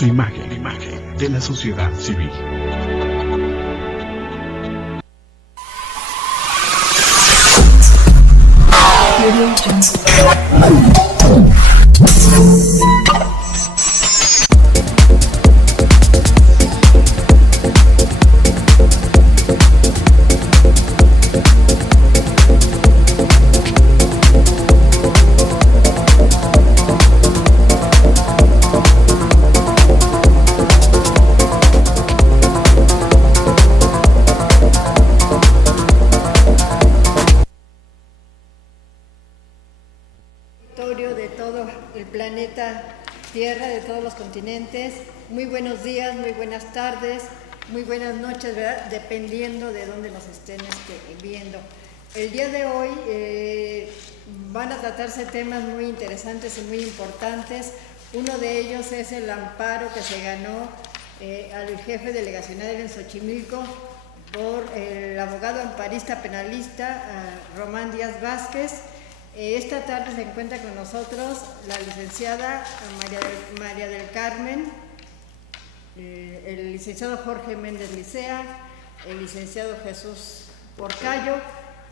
su imagen de la sociedad civil. De todo el planeta Tierra, de todos los continentes. Muy buenos días, muy buenas tardes, muy buenas noches, ¿verdad? Dependiendo de dónde nos estén viendo. El día de hoy van a tratarse temas muy interesantes y muy importantes. Uno de ellos es el amparo que se ganó al jefe delegacional en Xochimilco por el abogado amparista penalista Román Díaz Vázquez. Esta tarde se encuentra con nosotros la licenciada María del Carmen, el licenciado Jorge Méndez Licea, el licenciado Jesús Porcayo,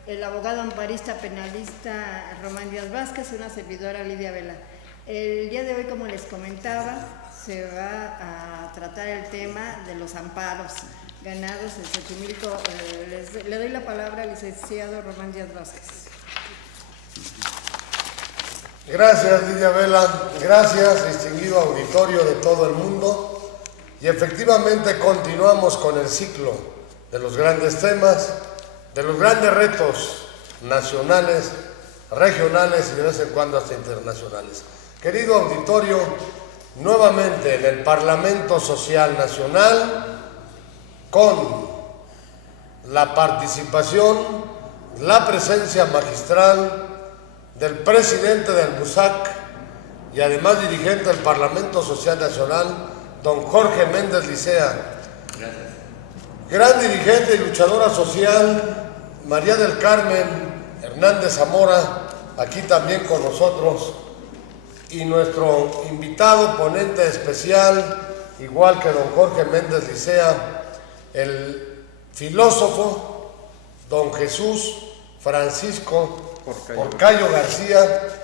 el abogado amparista penalista Román Díaz Vázquez, una servidora Lidia Vela. El día de hoy, como les comentaba, se va a tratar el tema de los amparos ganados en Xochimilco. Le doy la palabra al licenciado Román Díaz Vázquez. Gracias, Lidia Vela, gracias, distinguido auditorio de todo el mundo. Y efectivamente continuamos con el ciclo de los grandes temas, de los grandes retos nacionales, regionales y de vez en cuando hasta internacionales. Querido auditorio, nuevamente en el Parlamento Social Nacional, con la participación, la presencia magistral del presidente del MUSAC y además dirigente del Parlamento Social Nacional, don Jorge Méndez Licea. Gracias. Gran dirigente y luchadora social, María del Carmen Hernández Zamora, aquí también con nosotros, y nuestro invitado ponente especial, igual que don Jorge Méndez Licea, el filósofo don Jesús Francisco Porcayo García,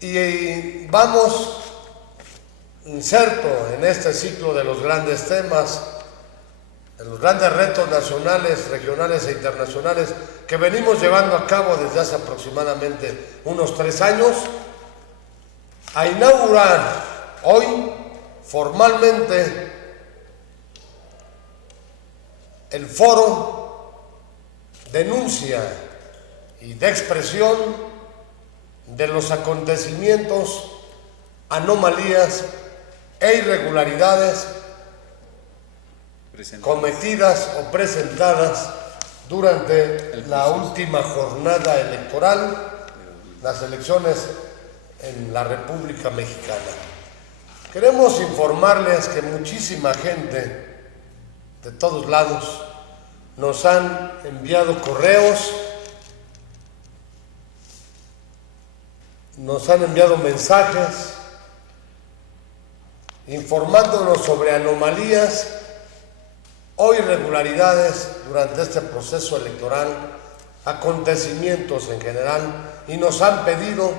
y vamos inserto en este ciclo de los grandes temas, de los grandes retos nacionales, regionales e internacionales que venimos llevando a cabo desde hace aproximadamente unos 3 años, a inaugurar hoy formalmente el foro Denuncia y de expresión de los acontecimientos, anomalías e irregularidades cometidas o presentadas durante la última jornada electoral, las elecciones en la República Mexicana. Queremos informarles que muchísima gente de todos lados nos han enviado correos, nos han enviado mensajes informándonos sobre anomalías o irregularidades durante este proceso electoral, acontecimientos en general, y nos han pedido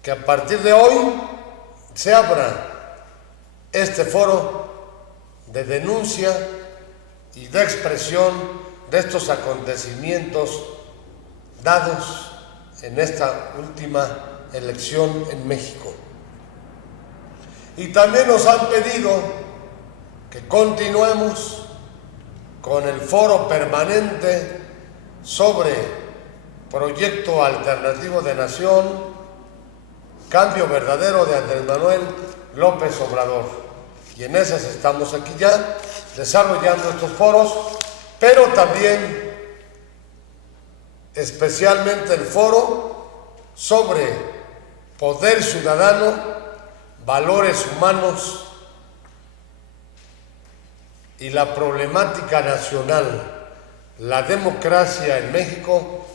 que a partir de hoy se abra este foro de denuncia y de expresión de estos acontecimientos dados en esta última elección en México. Y también nos han pedido que continuemos con el foro permanente sobre Proyecto Alternativo de Nación, Cambio Verdadero de Andrés Manuel López Obrador. Y en esas estamos aquí ya, desarrollando estos foros, pero también especialmente el foro sobre poder ciudadano, valores humanos y la problemática nacional, la democracia en México,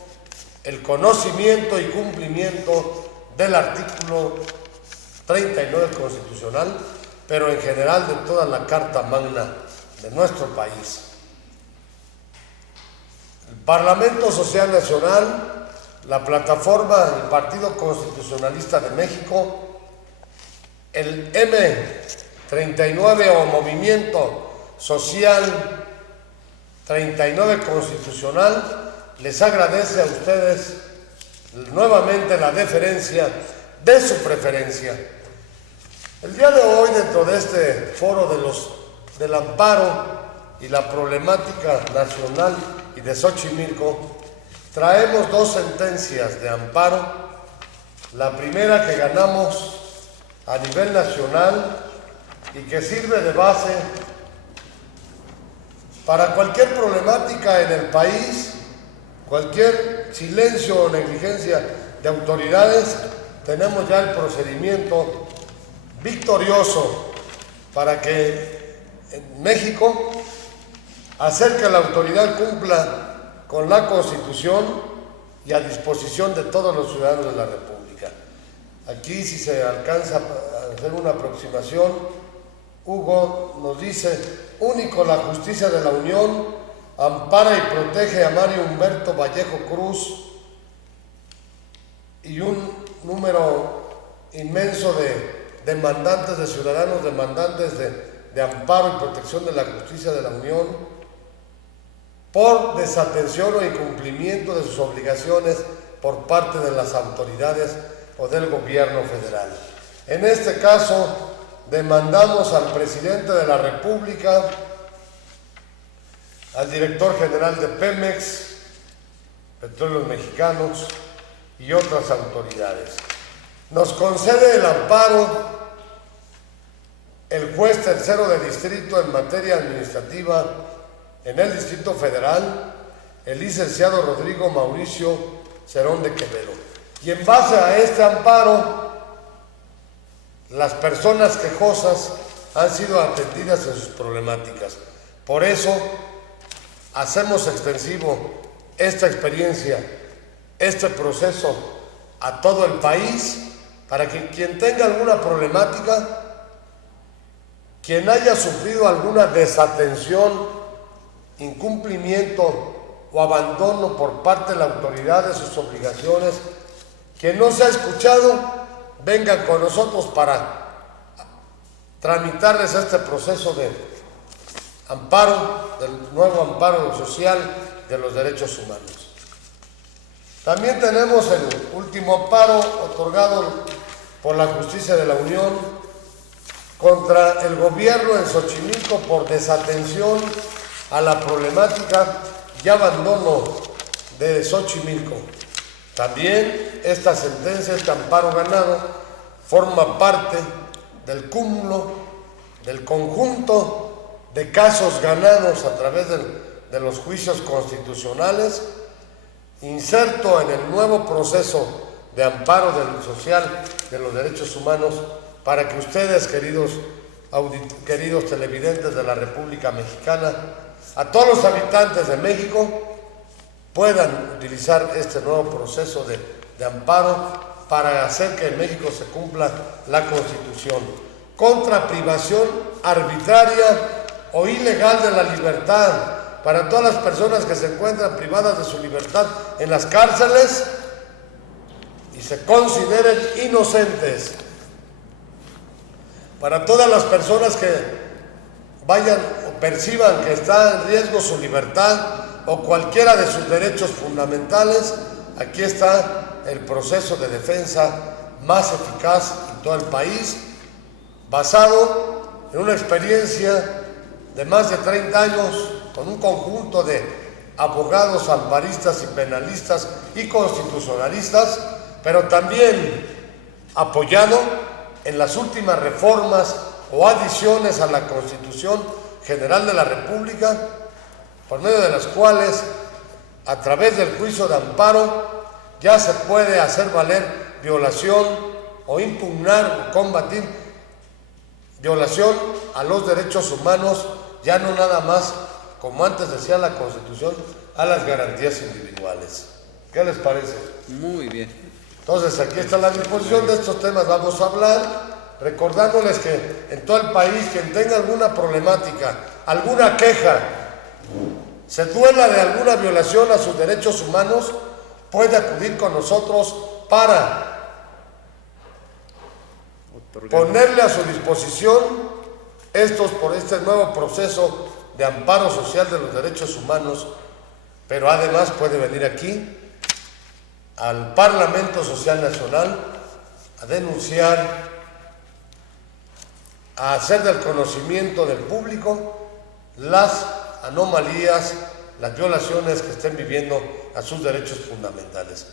el conocimiento y cumplimiento del artículo 39 constitucional pero en general de toda la Carta Magna de nuestro país. El Parlamento Social Nacional, la plataforma del Partido Constitucionalista de México, el M39 o Movimiento Social 39 Constitucional, les agradece a ustedes nuevamente la deferencia de su preferencia. El día de hoy, dentro de este foro del amparo y la problemática nacional y de Xochimilco, traemos dos sentencias de amparo. La primera que ganamos a nivel nacional y que sirve de base para cualquier problemática en el país, cualquier silencio o negligencia de autoridades. Tenemos ya el procedimiento victorioso para que en México hacer que la autoridad cumpla con la Constitución y a disposición de todos los ciudadanos de la República. Aquí, si se alcanza a hacer una aproximación, Hugo nos dice: único la justicia de la Unión ampara y protege a Mario Humberto Vallejo Cruz y un número inmenso de demandantes, de ciudadanos demandantes de amparo y protección de la justicia de la Unión por desatención o incumplimiento de sus obligaciones por parte de las autoridades o del gobierno federal. En este caso, demandamos al presidente de la República, al director general de Pemex, Petróleos Mexicanos y otras autoridades. Nos concede el amparo el juez tercero de distrito en materia administrativa en el Distrito Federal, el licenciado Rodrigo Mauricio Cerón de Quevedo. Y en base a este amparo, las personas quejosas han sido atendidas en sus problemáticas. Por eso, hacemos extensivo esta experiencia, este proceso a todo el país, para que quien tenga alguna problemática, quien haya sufrido alguna desatención, incumplimiento o abandono por parte de la autoridad de sus obligaciones, quien no se ha escuchado, vengan con nosotros para tramitarles este proceso de amparo, del nuevo amparo social de los derechos humanos. También tenemos el último amparo otorgado por la Justicia de la Unión contra el gobierno en Xochimilco por desatención a la problemática y abandono de Xochimilco. También esta sentencia, este amparo ganado, forma parte del cúmulo, del conjunto de casos ganados a través de los juicios constitucionales, inserto en el nuevo proceso de amparo del social de los derechos humanos, para que ustedes, queridos televidentes de la República Mexicana, a todos los habitantes de México, puedan utilizar este nuevo proceso de amparo para hacer que en México se cumpla la Constitución, contra privación arbitraria o ilegal de la libertad para todas las personas que se encuentran privadas de su libertad en las cárceles y se consideren inocentes, para todas las personas que vayan o perciban que está en riesgo su libertad o cualquiera de sus derechos fundamentales. Aquí está el proceso de defensa más eficaz en todo el país, basado en una experiencia de más de 30 años con un conjunto de abogados amparistas y penalistas y constitucionalistas, pero también apoyado en las últimas reformas o adiciones a la Constitución General de la República, por medio de las cuales, a través del juicio de amparo, ya se puede hacer valer violación o impugnar o combatir violación a los derechos humanos, ya no nada más, como antes decía la Constitución, a las garantías individuales. ¿Qué les parece? Muy bien. Entonces, aquí está la disposición de estos temas. Vamos a hablar recordándoles que en todo el país quien tenga alguna problemática, alguna queja, se duela de alguna violación a sus derechos humanos, puede acudir con nosotros para ponerle a su disposición por este nuevo proceso de amparo social de los derechos humanos, pero además puede venir aquí al Parlamento Social Nacional a denunciar, a hacer del conocimiento del público las anomalías, las violaciones que estén viviendo a sus derechos fundamentales.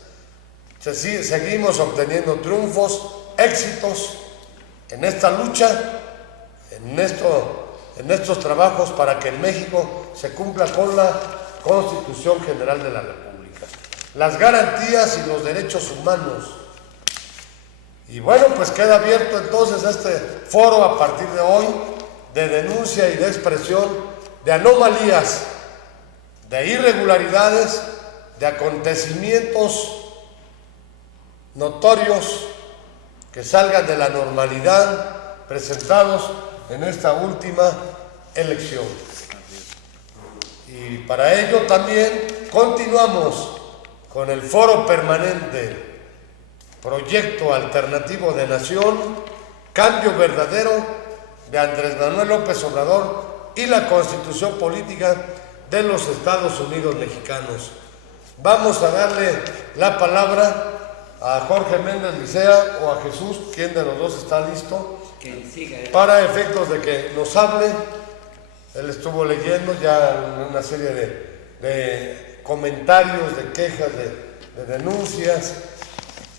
Seguimos obteniendo triunfos, éxitos en esta lucha, en estos trabajos para que en México se cumpla con la Constitución General de la República, las garantías y los derechos humanos. Y bueno, pues queda abierto entonces este foro a partir de hoy de denuncia y de expresión de anomalías, de irregularidades, de acontecimientos notorios que salgan de la normalidad presentados en esta última elección. Y para ello también continuamos con el foro permanente Proyecto Alternativo de Nación, Cambio Verdadero de Andrés Manuel López Obrador y la Constitución Política de los Estados Unidos Mexicanos. Vamos a darle la palabra a Jorge Méndez Licea o a Jesús, quien de los dos está listo, para efectos de que nos hable. Él estuvo leyendo ya una serie de comentarios, de quejas, de denuncias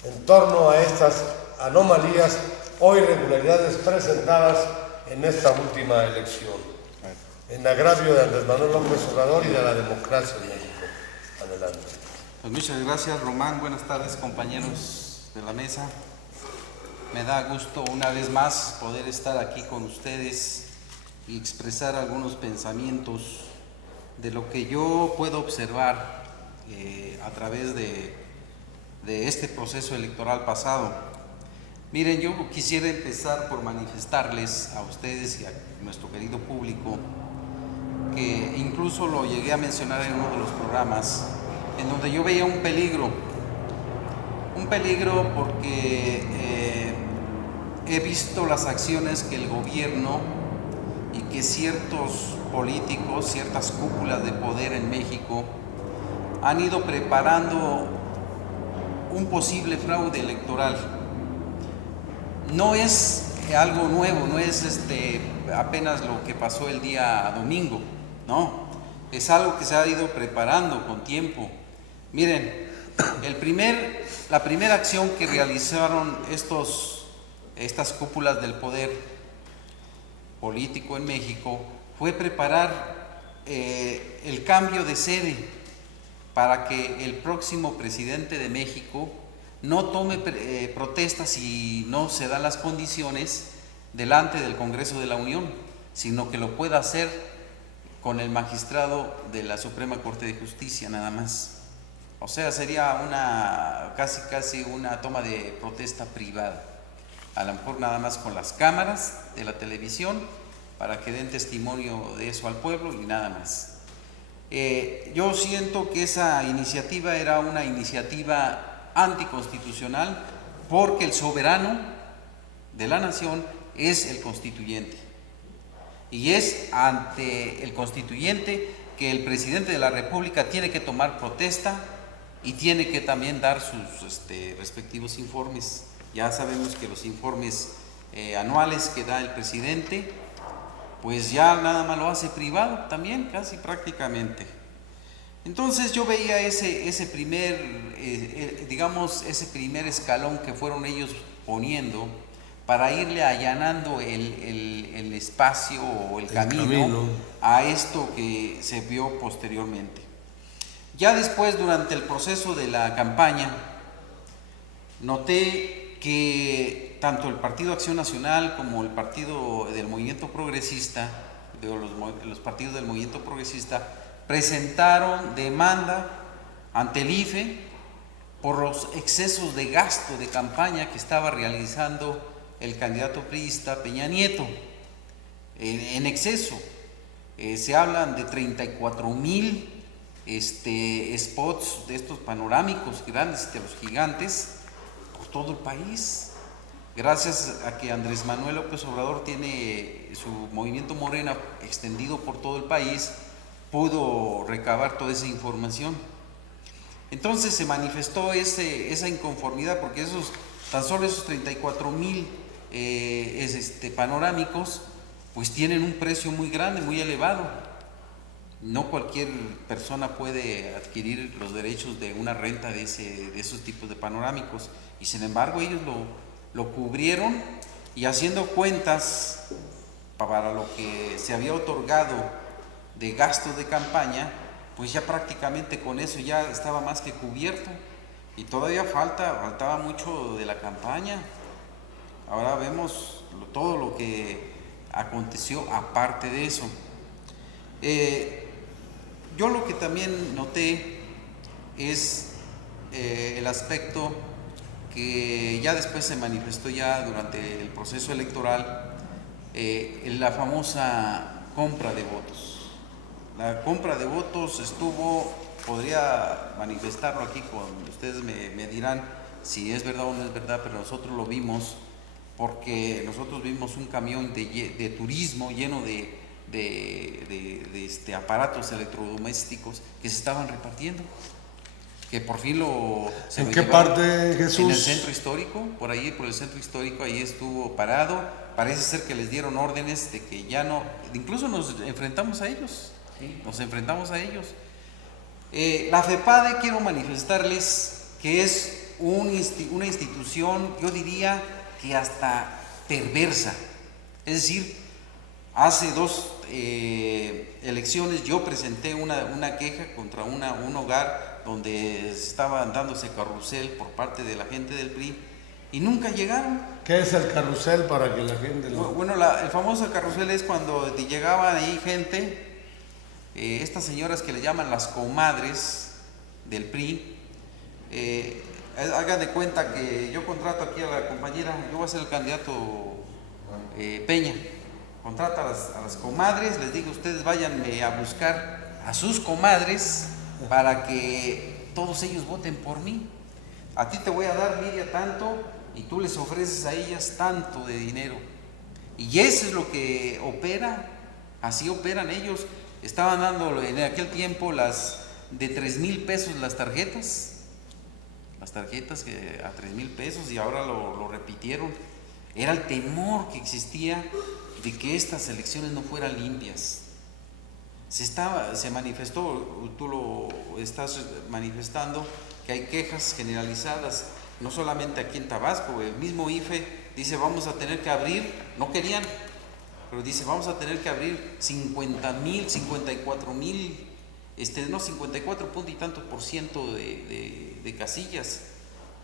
en torno a estas anomalías o irregularidades presentadas en esta última elección, en agravio de Andrés Manuel López Obrador y de la democracia en México. Adelante. Pues muchas gracias, Román. Buenas tardes, compañeros de la mesa. Me da gusto una vez más poder estar aquí con ustedes y expresar algunos pensamientos de lo que yo puedo observar a través de este proceso electoral pasado. Miren, yo quisiera empezar por manifestarles a ustedes y a nuestro querido público que incluso lo llegué a mencionar en uno de los programas, en donde yo veía un peligro porque he visto las acciones que el gobierno y que ciertos políticos, ciertas cúpulas de poder en México han ido preparando un posible fraude electoral. No es algo nuevo, no es apenas lo que pasó el día domingo, no, es algo que se ha ido preparando con tiempo. Miren, la primera acción que realizaron estas cúpulas del poder político en México fue preparar el cambio de sede para que el próximo presidente de México no tome protestas si no se dan las condiciones delante del Congreso de la Unión, sino que lo pueda hacer con el magistrado de la Suprema Corte de Justicia nada más. O sea, sería casi una toma de protesta privada, a lo mejor nada más con las cámaras de la televisión para que den testimonio de eso al pueblo y nada más. Yo siento que esa iniciativa era una iniciativa anticonstitucional porque el soberano de la nación es el constituyente y es ante el constituyente que el presidente de la República tiene que tomar protesta y tiene que también dar sus respectivos informes. Ya sabemos que los informes anuales que da el presidente, pues ya nada más lo hace privado también, casi prácticamente. Entonces yo veía ese primer escalón que fueron ellos poniendo para irle allanando el espacio o el camino a esto que se vio posteriormente. Ya después, durante el proceso de la campaña, noté que tanto el Partido Acción Nacional como el Partido del Movimiento Progresista, los partidos del Movimiento Progresista, presentaron demanda ante el IFE por los excesos de gasto de campaña que estaba realizando el candidato priista Peña Nieto, en exceso. Se hablan de 34,000 spots de estos panorámicos grandes, de los gigantes, por todo el país. Gracias a que Andrés Manuel López Obrador tiene su movimiento Morena extendido por todo el país, pudo recabar toda esa información. Entonces se manifestó esa inconformidad, porque tan solo esos 34,000 panorámicos pues tienen un precio muy grande, muy elevado. No cualquier persona puede adquirir los derechos de una renta de esos tipos de panorámicos, y sin embargo ellos lo cubrieron, y haciendo cuentas para lo que se había otorgado de gastos de campaña, pues ya prácticamente con eso ya estaba más que cubierto, y todavía faltaba mucho de la campaña. Ahora vemos todo lo que aconteció aparte de eso. Yo lo que también noté es el aspecto que ya después se manifestó ya durante el proceso electoral, la famosa compra de votos. La compra de votos podría manifestarlo aquí, ustedes me dirán si es verdad o no es verdad, pero nosotros lo vimos, porque nosotros vimos un camión de turismo lleno de aparatos electrodomésticos que se estaban repartiendo, que por fin ¿En qué parte, Jesús? En el centro histórico, por el centro histórico, ahí estuvo parado. Parece ser que les dieron órdenes de que ya no, incluso nos enfrentamos a ellos. La FEPADE, quiero manifestarles que es una institución, yo diría que hasta perversa. Es decir, hace 2 elecciones yo presenté una queja contra un hogar donde estaban dándose carrusel por parte de la gente del PRI y nunca llegaron. ¿Qué es el carrusel para que la gente lo... Bueno, el famoso carrusel es cuando llegaban ahí gente, estas señoras que le llaman las comadres del PRI. Hagan de cuenta que yo contrato aquí a la compañera, yo voy a ser el candidato Peña. Contrata a las comadres, les digo, ustedes váyanme a buscar a sus comadres para que todos ellos voten por mí. A ti te voy a dar, Lidia, tanto, y tú les ofreces a ellas tanto de dinero. Y eso es lo que opera, así operan ellos. Estaban dando en aquel tiempo de 3,000 pesos las tarjetas que a 3,000 pesos, y ahora lo repitieron. Era el temor que existía de que estas elecciones no fueran limpias. Se manifestó, tú lo estás manifestando, que hay quejas generalizadas, no solamente aquí en Tabasco. El mismo IFE dice vamos a tener que abrir, no querían, pero dice vamos a tener que abrir 50,000, 54,000, 54 punto y tantos % de casillas,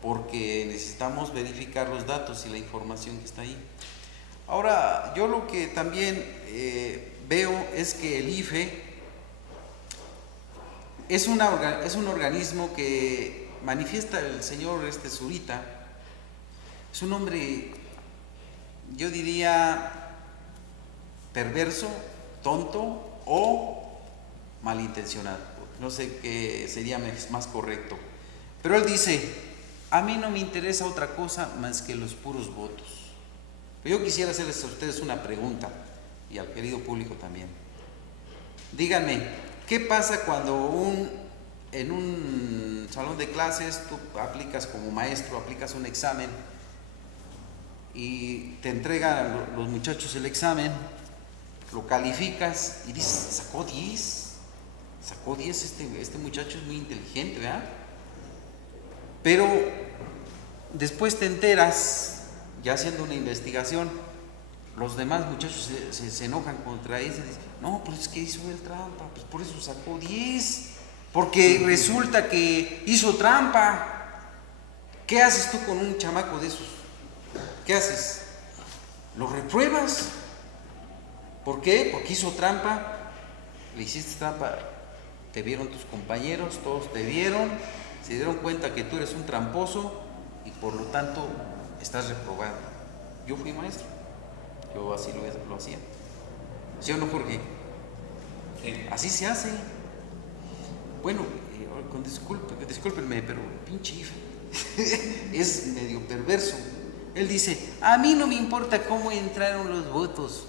porque necesitamos verificar los datos y la información que está ahí. Ahora, yo lo que también veo es que el IFE es un organismo que manifiesta el señor Zurita. Es un hombre, yo diría, perverso, tonto o malintencionado. No sé qué sería más correcto. Pero él dice, a mí no me interesa otra cosa más que los puros votos. Yo quisiera hacerles a ustedes una pregunta, y al querido público también. Díganme, ¿qué pasa cuando en un salón de clases tú aplicas como maestro, aplicas un examen y te entregan los muchachos el examen, lo calificas y dices, sacó 10, este muchacho es muy inteligente, ¿verdad? Pero después te enteras, ya haciendo una investigación, los demás muchachos se enojan contra él, dicen, no, pues es que hizo el trampa, pues por eso sacó 10, porque resulta que hizo trampa. ¿Qué haces tú con un chamaco de esos? ¿Qué haces? ¿Lo repruebas? ¿Por qué? Porque hizo trampa. Le hiciste trampa, te vieron tus compañeros, todos te vieron, se dieron cuenta que tú eres un tramposo y por lo tanto estás reprobado. Yo fui maestro, yo así lo hacía. ¿Sí o no, Jorge? Sí. Así se hace. Bueno, discúlpenme, pero pinche IFE es medio perverso. Él dice, a mí no me importa cómo entraron los votos.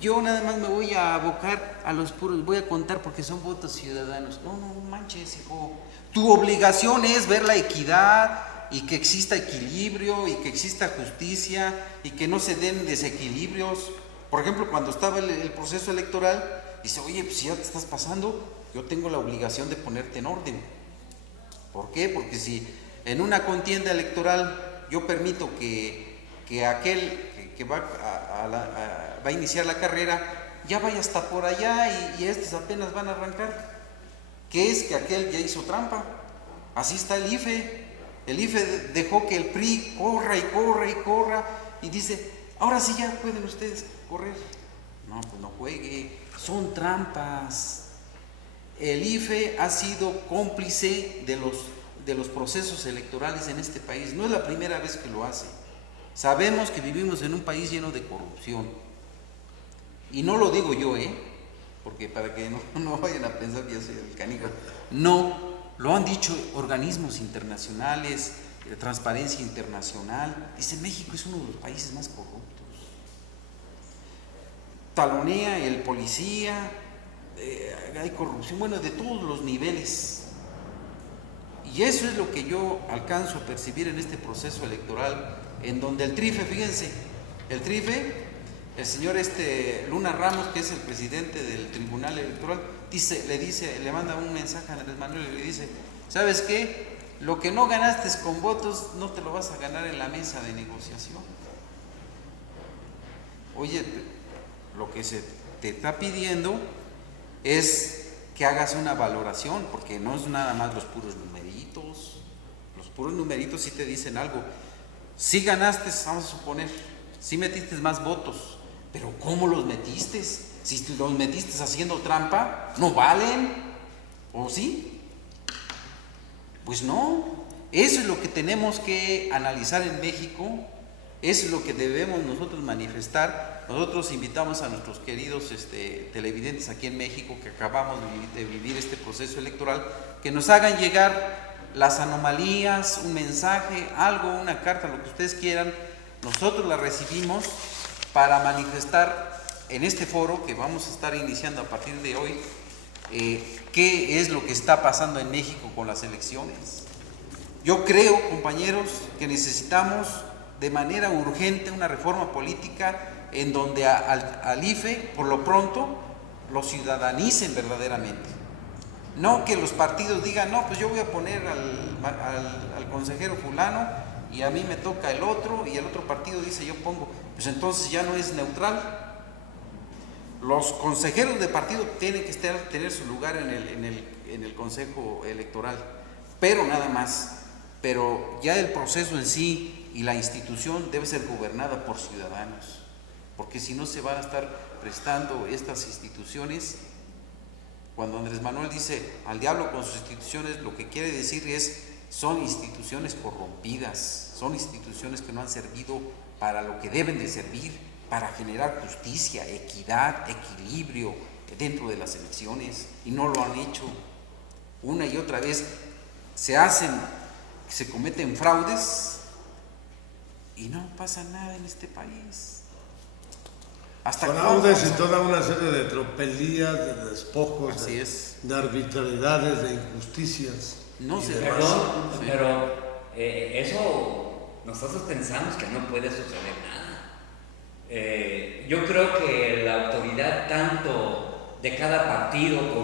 Yo nada más me voy a abocar a los puros, voy a contar porque son votos ciudadanos. No manches, hijo. Tu obligación es ver la equidad y que exista equilibrio y que exista justicia y que no se den desequilibrios. Por ejemplo, cuando estaba el proceso electoral, dice, oye, pues si ya te estás pasando, yo tengo la obligación de ponerte en orden. ¿Por qué? Porque si en una contienda electoral yo permito que aquel que va a iniciar la carrera ya vaya hasta por allá y estos apenas van a arrancar, ¿qué es? Que aquel ya hizo trampa. Así está el IFE. El IFE dejó que el PRI corra y dice, ahora sí ya pueden ustedes correr. No, pues no juegue, son trampas. El IFE ha sido cómplice de los procesos electorales en este país. No es la primera vez que lo hace. Sabemos que vivimos en un país lleno de corrupción. Y no lo digo yo, porque para que no vayan a pensar que yo soy el canijo. No, lo han dicho organismos internacionales, de Transparencia Internacional. Dice, México es uno de los países más corruptos. Talonea el policía, hay corrupción, bueno, de todos los niveles. Y eso es lo que yo alcanzo a percibir en este proceso electoral, en donde el TRIFE, fíjense, el señor Luna Ramos, que es el presidente del Tribunal Electoral, le manda un mensaje a Andrés Manuel y le dice, ¿sabes qué? Lo que no ganaste con votos, no te lo vas a ganar en la mesa de negociación. Oye, lo que se te está pidiendo es que hagas una valoración, porque no es nada más los puros numeritos. Los puros numeritos sí te dicen algo. Sí ganaste, vamos a suponer, sí metiste más votos, pero ¿cómo los metiste? Si los metiste haciendo trampa, ¿no valen? ¿O sí? Pues no. Eso es lo que tenemos que analizar en México. Eso es lo que debemos nosotros manifestar. Nosotros invitamos a nuestros queridos televidentes aquí en México que acabamos de vivir este proceso electoral, que nos hagan llegar las anomalías, un mensaje, algo, una carta, lo que ustedes quieran. Nosotros la recibimos para manifestar en este foro que vamos a estar iniciando a partir de hoy, qué es lo que está pasando en México con las elecciones. Yo creo, compañeros, que necesitamos de manera urgente una reforma política en donde al IFE, por lo pronto, lo ciudadanicen verdaderamente. No que los partidos digan, no, pues yo voy a poner al consejero fulano y a mí me toca el otro, y el otro partido dice yo pongo, pues entonces ya no es neutral. Los consejeros de partido tienen que tener su lugar en el consejo electoral, pero nada más. Pero ya el proceso en sí y la institución debe ser gobernada por ciudadanos, porque si no se van a estar prestando estas instituciones. Cuando Andrés Manuel dice al diablo con sus instituciones, lo que quiere decir son instituciones corrompidas, son instituciones que no han servido para lo que deben de servir, para generar justicia, equidad, equilibrio dentro de las elecciones, y no lo han hecho. Una y otra vez se cometen fraudes y no pasa nada en este país. Fraudes y toda una serie de tropelías, de despojos, Así es. de arbitrariedades, de injusticias. No se Perdón, sí. pero eso nosotros pensamos que no puede suceder nada. Yo creo que la autoridad tanto de cada partido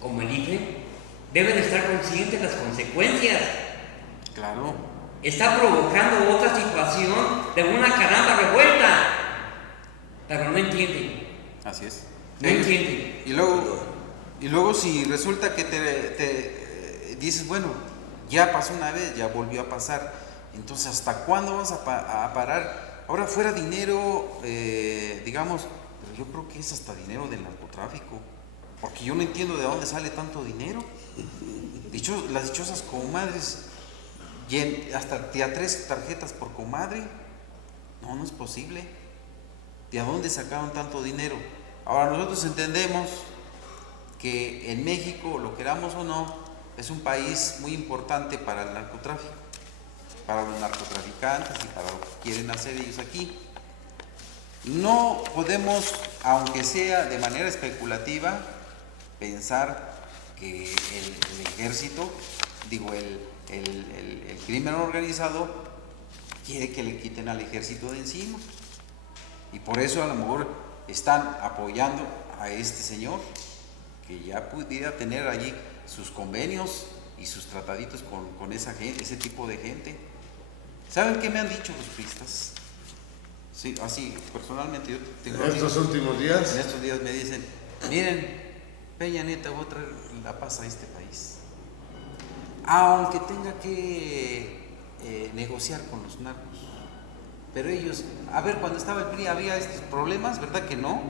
como el IFE deben estar conscientes de las consecuencias. Claro. Está provocando otra situación de una caramba revuelta, pero no entienden. Así es. No entienden. Y luego si resulta que te dices, bueno, ya pasó una vez, ya volvió a pasar, entonces ¿hasta cuándo vas a parar? Ahora fuera dinero, digamos, pero yo creo que es hasta dinero del narcotráfico, porque yo no entiendo de dónde sale tanto dinero. Las dichosas comadres, hasta 3 tarjetas por comadre. No, no es posible. ¿De dónde sacaron tanto dinero? Ahora nosotros entendemos que en México, lo queramos o no, es un país muy importante para el narcotráfico, para los narcotraficantes y para lo que quieren hacer ellos aquí. No podemos, aunque sea de manera especulativa, pensar que el ejército, el crimen organizado quiere que le quiten al ejército de encima. Y por eso a lo mejor están apoyando a este señor, que ya pudiera tener allí sus convenios y sus trataditos con esa gente, ese tipo de gente. ¿Saben qué me han dicho los priistas? Sí, así, personalmente yo tengo... ¿En estos últimos días? En estos días me dicen, miren, Peña Nieto va a traer la paz a este país. Aunque tenga que negociar con los narcos. Pero ellos, a ver, cuando estaba el PRI había estos problemas, ¿verdad que no?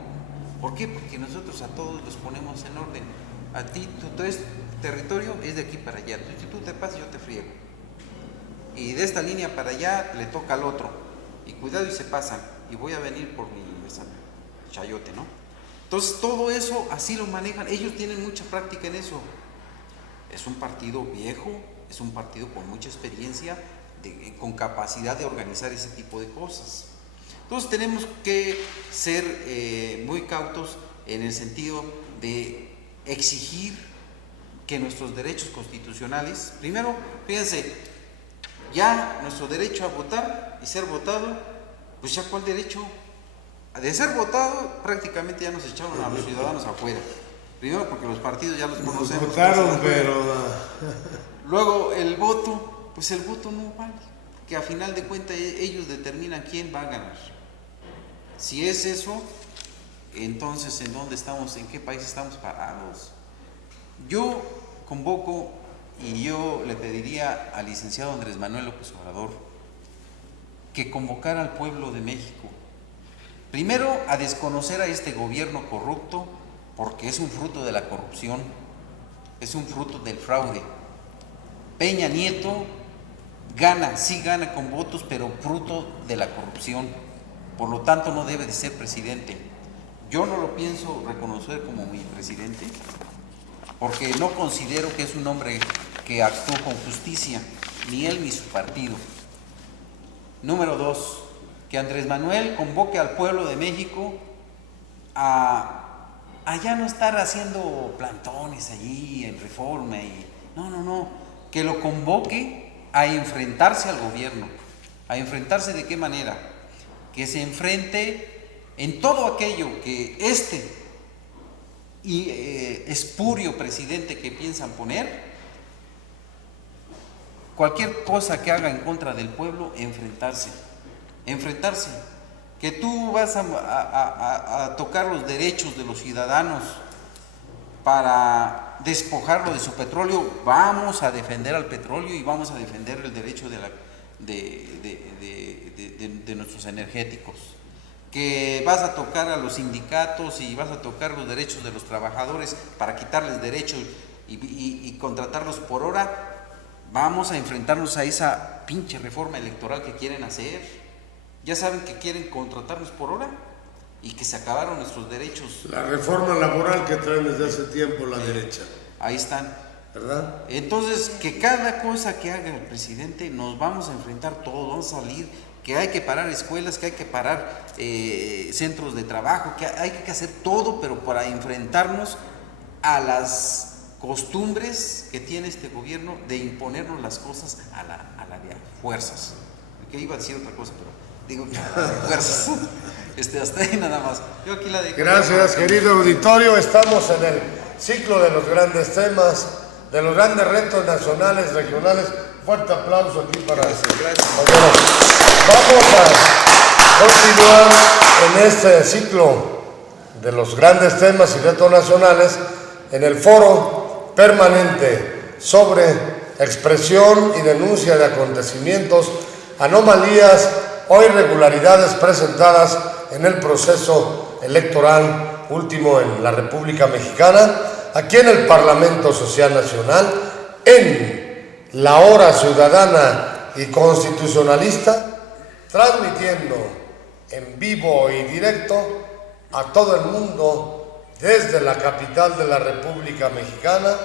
¿Por qué? Porque nosotros a todos los ponemos en orden. A ti, tu territorio es de aquí para allá. Si tú te pasas, yo te friego. Y de esta línea para allá le toca al otro. Y cuidado y se pasan. Y voy a venir por mi chayote, ¿no? Entonces todo eso así lo manejan. Ellos tienen mucha práctica en eso. Es un partido viejo, es un partido con mucha experiencia, con capacidad de organizar ese tipo de cosas. Entonces tenemos que ser muy cautos en el sentido de exigir que nuestros derechos constitucionales, primero, fíjense, ya nuestro derecho a votar y ser votado, pues ya cuál derecho, de ser votado prácticamente ya nos echaron a los ciudadanos afuera. Primero porque los partidos ya los conocemos. Nos votaron, pero... Luego el voto, pues el voto no vale, que a final de cuentas ellos determinan quién va a ganar. Si es eso, entonces ¿en dónde estamos? ¿En qué país estamos parados? Yo convoco y yo le pediría al licenciado Andrés Manuel López Obrador que convocara al pueblo de México, primero a desconocer a este gobierno corrupto, porque es un fruto de la corrupción, es un fruto del fraude. Peña Nieto gana, sí gana con votos, pero fruto de la corrupción. Por lo tanto, no debe de ser presidente. Yo no lo pienso reconocer como mi presidente, porque no considero que es un hombre que actuó con justicia, ni él ni su partido. Número 2, que Andrés Manuel convoque al pueblo de México a ya no estar haciendo plantones allí en Reforma y no, que lo convoque a enfrentarse al gobierno. ¿A enfrentarse de qué manera? Que se enfrente en todo aquello que espurio presidente que piensan poner, cualquier cosa que haga en contra del pueblo, enfrentarse. Que tú vas a tocar los derechos de los ciudadanos para despojarlo de su petróleo, vamos a defender al petróleo y vamos a defender el derecho de nuestros energéticos. Que vas a tocar a los sindicatos y vas a tocar los derechos de los trabajadores para quitarles derechos y contratarlos por hora, vamos a enfrentarnos a esa pinche reforma electoral que quieren hacer. Ya saben que quieren contratarnos por hora y que se acabaron nuestros derechos. La reforma laboral que traen desde hace tiempo la derecha. Ahí están. ¿Verdad? Entonces, que cada cosa que haga el presidente nos vamos a enfrentar todos, vamos a salir, que hay que parar escuelas, que hay que parar centros de trabajo, que hay que hacer todo, pero para enfrentarnos a las costumbres que tiene este gobierno de imponernos las cosas a la de fuerzas. Que iba a decir otra cosa, pero digo que a la de fuerzas. Hasta ahí nada más. Yo aquí la dejo. Gracias, querido auditorio. Estamos en el ciclo de los grandes temas, de los grandes retos nacionales, regionales. Fuerte aplauso aquí para... Gracias. Vamos a continuar en este ciclo de los grandes temas y retos nacionales en el foro permanente sobre expresión y denuncia de acontecimientos, anomalías o irregularidades presentadas en el proceso electoral último en la República Mexicana, aquí en el Parlamento Social Nacional, en la Hora Ciudadana y Constitucionalista, transmitiendo en vivo y directo a todo el mundo desde la capital de la República Mexicana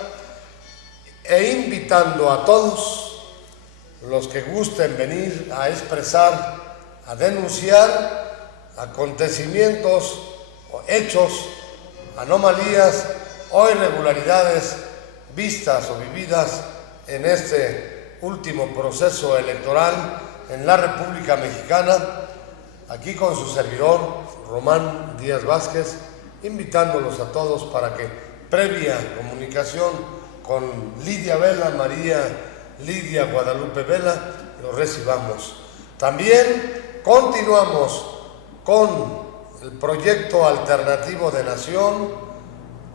e invitando a todos los que gusten venir a expresar, a denunciar acontecimientos o hechos, anomalías o irregularidades vistas o vividas en este último proceso electoral en la República Mexicana, aquí con su servidor Román Díaz Vázquez, invitándolos a todos para que previa comunicación con Lidia Vela, María Lidia Guadalupe Vela, los recibamos. También continuamos con el proyecto alternativo de nación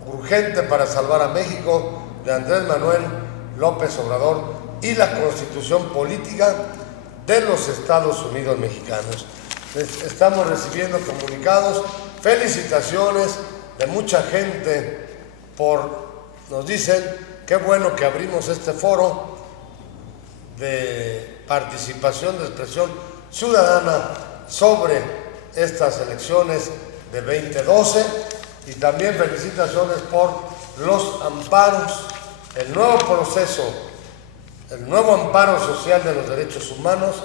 urgente para salvar a México de Andrés Manuel López Obrador y la Constitución Política de los Estados Unidos Mexicanos. Estamos recibiendo comunicados, felicitaciones de mucha gente nos dicen qué bueno que abrimos este foro de participación, de expresión ciudadana sobre estas elecciones de 2012 y también felicitaciones por los amparos, el nuevo proceso, el nuevo amparo social de los derechos humanos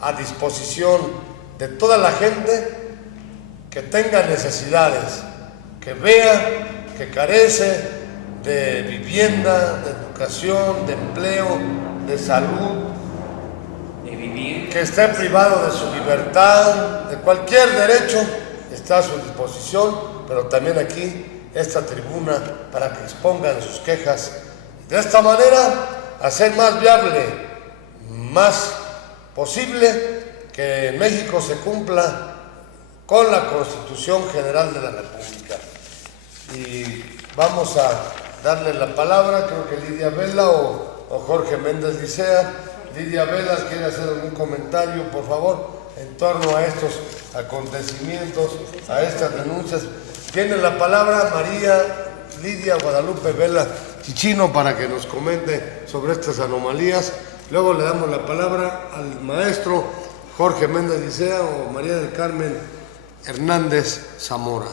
a disposición de toda la gente que tenga necesidades, que vea que carece de vivienda, de educación, de empleo, de salud, de vivir, que esté privado de su libertad, de cualquier derecho, está a su disposición, pero también aquí esta tribuna para que expongan sus quejas. De esta manera, hacer más viable, más posible que en México se cumpla con la Constitución General de la República. Y vamos a darle la palabra, creo que Lidia Vela o Jorge Méndez Licea. Lidia Vela, ¿quiere hacer algún comentario, por favor, en torno a estos acontecimientos, a estas denuncias? Tiene la palabra María Lidia Guadalupe Vela Chichino para que nos comente sobre estas anomalías. Luego le damos la palabra al maestro Jorge Méndez Licea o María del Carmen Hernández Zamora.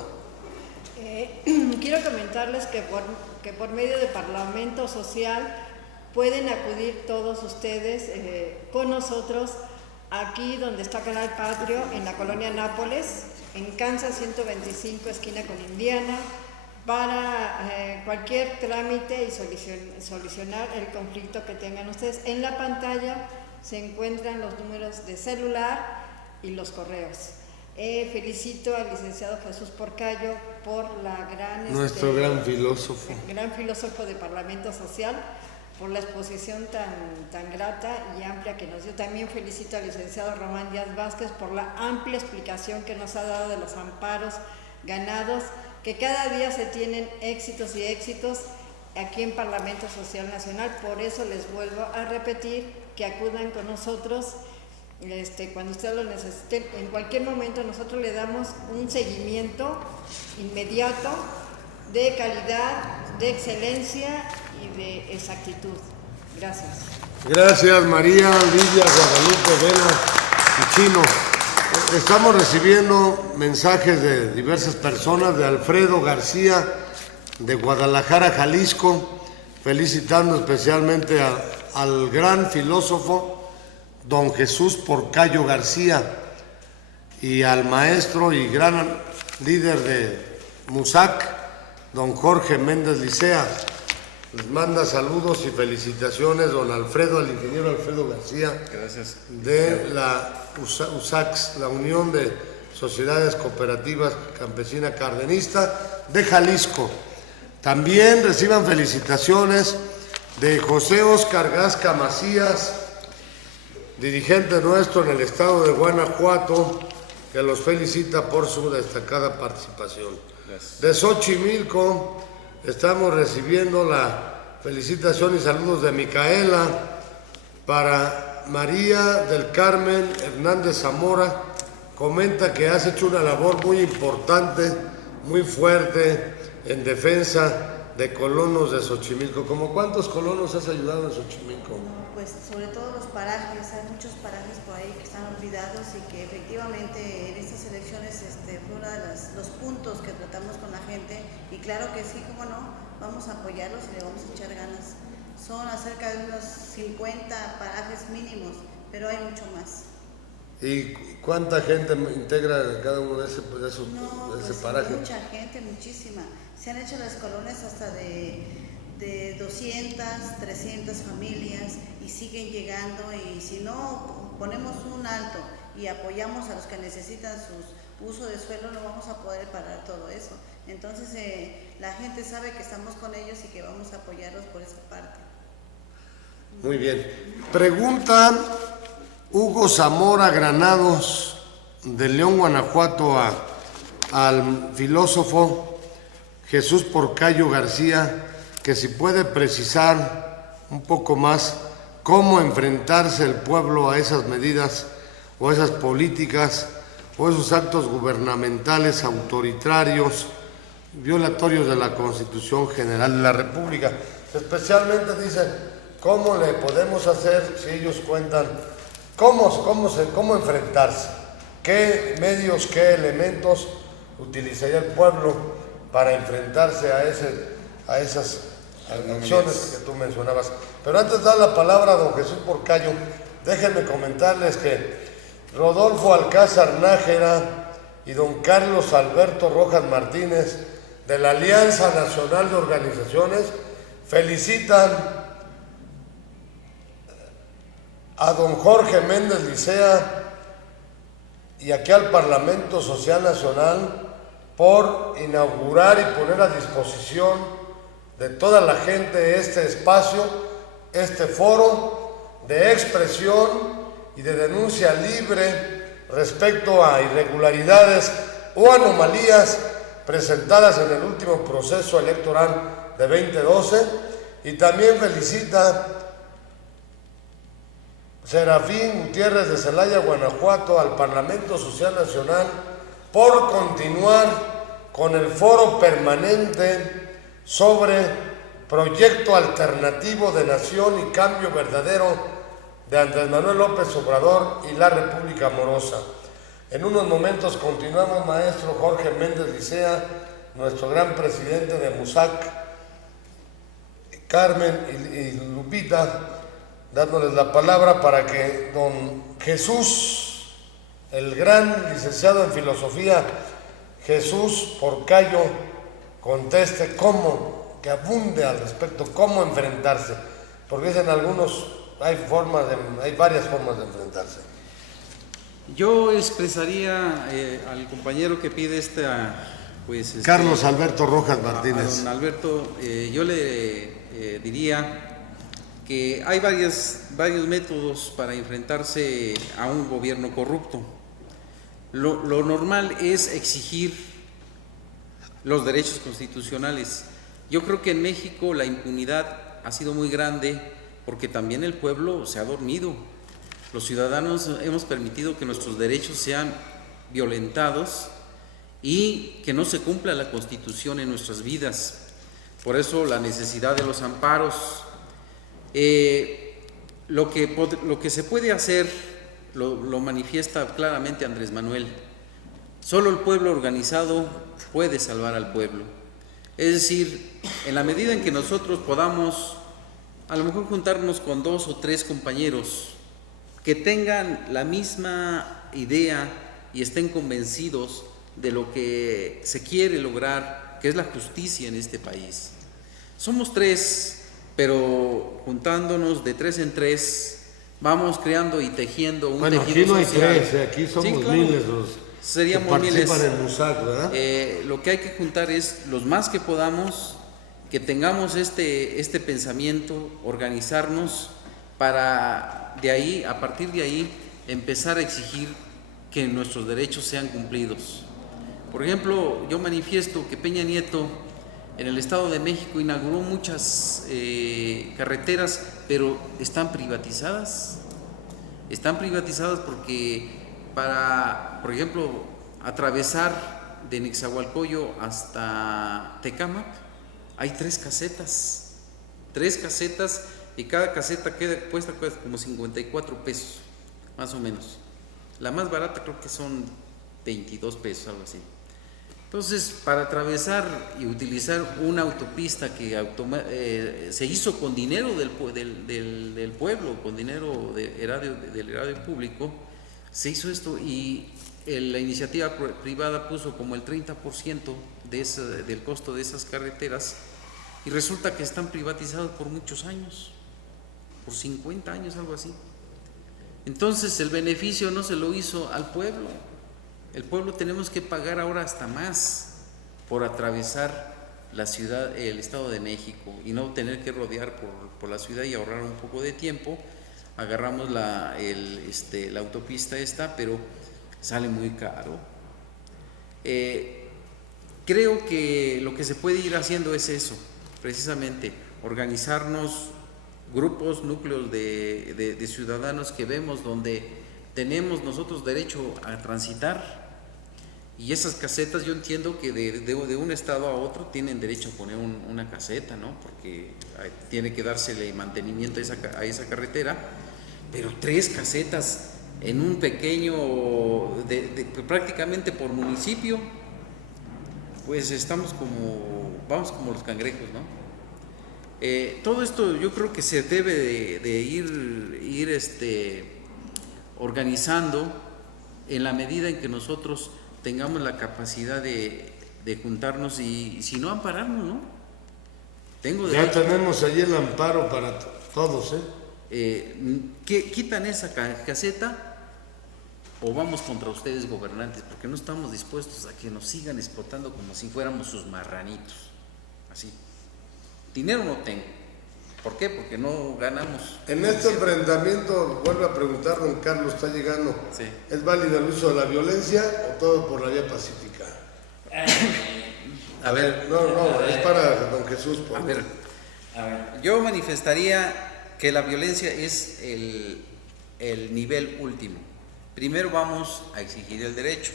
Quiero comentarles que por medio de Parlamento Social pueden acudir todos ustedes con nosotros aquí donde está Canal Patrio, en la colonia Nápoles, en Kansas 125, esquina con Indiana, para cualquier trámite y solucionar el conflicto que tengan ustedes. En la pantalla se encuentran los números de celular y los correos. Felicito al licenciado Jesús Porcayo por la nuestro gran filósofo. Gran filósofo de Parlamento Social, por la exposición tan grata y amplia que nos dio. También felicito al licenciado Román Díaz Vázquez por la amplia explicación que nos ha dado de los amparos ganados, que cada día se tienen éxitos y éxitos aquí en Parlamento Social Nacional. Por eso les vuelvo a repetir que acudan con nosotros cuando ustedes lo necesiten. En cualquier momento nosotros le damos un seguimiento inmediato, de calidad, de excelencia y de exactitud. Gracias. Gracias, María Lidia Guadalupe Vela Chichino. Estamos recibiendo mensajes de diversas personas, de Alfredo García de Guadalajara, Jalisco, felicitando especialmente al gran filósofo don Jesús Porcayo García y al maestro y gran líder de MUSAC, don Jorge Méndez Licea. Les manda saludos y felicitaciones don Alfredo, al ingeniero Alfredo García. Gracias. De la USACS, la Unión de Sociedades Cooperativas Campesina Cardenista de Jalisco. También reciban felicitaciones de José Óscar Gasca Macías, dirigente nuestro en el estado de Guanajuato, que los felicita por su destacada participación. Gracias. De Xochimilco estamos recibiendo la felicitación y saludos de Micaela para María del Carmen Hernández Zamora. Comenta que has hecho una labor muy importante, muy fuerte en defensa de colonos de Xochimilco. ¿Cómo cuántos colonos has ayudado en Xochimilco? No, pues sobre todo los parajes, hay muchos parajes por ahí que están olvidados y que efectivamente en estas elecciones fue uno de los puntos que tratamos con la gente, y claro que sí, cómo no, vamos a apoyarlos y le vamos a echar ganas. Son acerca de unos 50 parajes mínimos, pero hay mucho más. ¿Y cuánta gente integra cada uno de ese paraje? Mucha gente, muchísima. Se han hecho las colonias hasta de 200, 300 familias y siguen llegando, y si no ponemos un alto y apoyamos a los que necesitan su uso de suelo, no vamos a poder parar todo eso. Entonces la gente sabe que estamos con ellos y que vamos a apoyarlos por esa parte. Muy bien. Pregunta Hugo Zamora Granados de León, Guanajuato, al filósofo Jesús Porcayo García, que si puede precisar un poco más cómo enfrentarse el pueblo a esas medidas o esas políticas o esos actos gubernamentales autoritarios, violatorios de la Constitución General de la República. Especialmente dice, ¿cómo le podemos hacer si ellos cuentan cómo enfrentarse? ¿Qué medios, qué elementos utilizaría el pueblo para enfrentarse a esas acciones que tú mencionabas? Pero antes de dar la palabra a don Jesús Porcayo, déjenme comentarles que Rodolfo Alcázar Nájera y don Carlos Alberto Rojas Martínez, de la Alianza Nacional de Organizaciones, felicitan a don Jorge Méndez Licea y aquí al Parlamento Social Nacional por inaugurar y poner a disposición de toda la gente este espacio, este foro de expresión y de denuncia libre respecto a irregularidades o anomalías presentadas en el último proceso electoral de 2012, y también felicita Serafín Gutiérrez de Celaya, Guanajuato, al Parlamento Social Nacional por continuar con el foro permanente sobre proyecto alternativo de nación y cambio verdadero de Andrés Manuel López Obrador y la República Morosa. En unos momentos continuamos, maestro Jorge Méndez Licea, nuestro gran presidente de MUSAC, Carmen y Lupita, dándoles la palabra para que don Jesús, el gran licenciado en filosofía, Jesús Porcayo, conteste que abunde al respecto, cómo enfrentarse, porque dicen algunos, hay varias formas de enfrentarse. Yo expresaría al compañero que pide Carlos Alberto Rojas Martínez. A don Alberto, yo le diría que hay varios métodos para enfrentarse a un gobierno corrupto. Lo normal es exigir los derechos constitucionales. Yo creo que en México la impunidad ha sido muy grande porque también el pueblo se ha dormido. Los ciudadanos hemos permitido que nuestros derechos sean violentados y que no se cumpla la Constitución en nuestras vidas. Por eso la necesidad de los amparos. Lo que se puede hacer lo manifiesta claramente Andrés Manuel. Solo el pueblo organizado puede salvar al pueblo. Es decir, en la medida en que nosotros podamos a lo mejor juntarnos con 2 o 3 compañeros que tengan la misma idea y estén convencidos de lo que se quiere lograr, que es la justicia en este país. Somos 3, pero juntándonos de 3 en 3, vamos creando y tejiendo un tejido aquí no social. Hay 3, aquí somos sí, claro, miles los seríamos que participan miles. En MUSAC, ¿verdad? Lo que hay que juntar es los más que podamos, que tengamos este pensamiento, organizarnos para de ahí, a partir de ahí, empezar a exigir que nuestros derechos sean cumplidos. Por ejemplo, yo manifiesto que Peña Nieto en el Estado de México inauguró muchas carreteras, pero están privatizadas. Están privatizadas porque para, por ejemplo, atravesar de Nezahualcóyotl hasta Tecámac hay 3 casetas, y cada caseta cuesta como 54 pesos, más o menos. La más barata creo que son 22 pesos, algo así. Entonces, para atravesar y utilizar una autopista que se hizo con dinero del pueblo, con dinero del erario público, se hizo esto, y la iniciativa privada puso como el 30% del costo de esas carreteras, y resulta que están privatizadas por muchos años, por 50 años, algo así. Entonces el beneficio no se lo hizo al pueblo. El pueblo tenemos que pagar ahora hasta más por atravesar la ciudad, el Estado de México, y no tener que rodear por la ciudad y ahorrar un poco de tiempo. Agarramos la autopista esta, pero sale muy caro. Creo que lo que se puede ir haciendo es eso, precisamente, organizarnos grupos, núcleos de ciudadanos que vemos donde tenemos nosotros derecho a transitar, y esas casetas, yo entiendo que de un estado a otro tienen derecho a poner una caseta, ¿no? Porque tiene que dársele mantenimiento a esa carretera, pero 3 casetas en un pequeño, prácticamente por municipio, pues vamos como los cangrejos, ¿no? Todo esto yo creo que se debe de ir organizando en la medida en que nosotros tengamos la capacidad de juntarnos, y si no, ampararnos, ¿no? Ya tenemos allí el amparo para todos, ¿Quitan esa caseta o vamos contra ustedes, gobernantes? Porque no estamos dispuestos a que nos sigan explotando como si fuéramos sus marranitos, así. Dinero no tengo. ¿Por qué? Porque no ganamos. En este enfrentamiento, vuelvo a preguntar, don Carlos, está llegando. Sí. ¿Es válido el uso de la violencia o todo por la vía pacífica? A ver. No, es para don Jesús. A ver, yo manifestaría que la violencia es el nivel último. Primero vamos a exigir el derecho.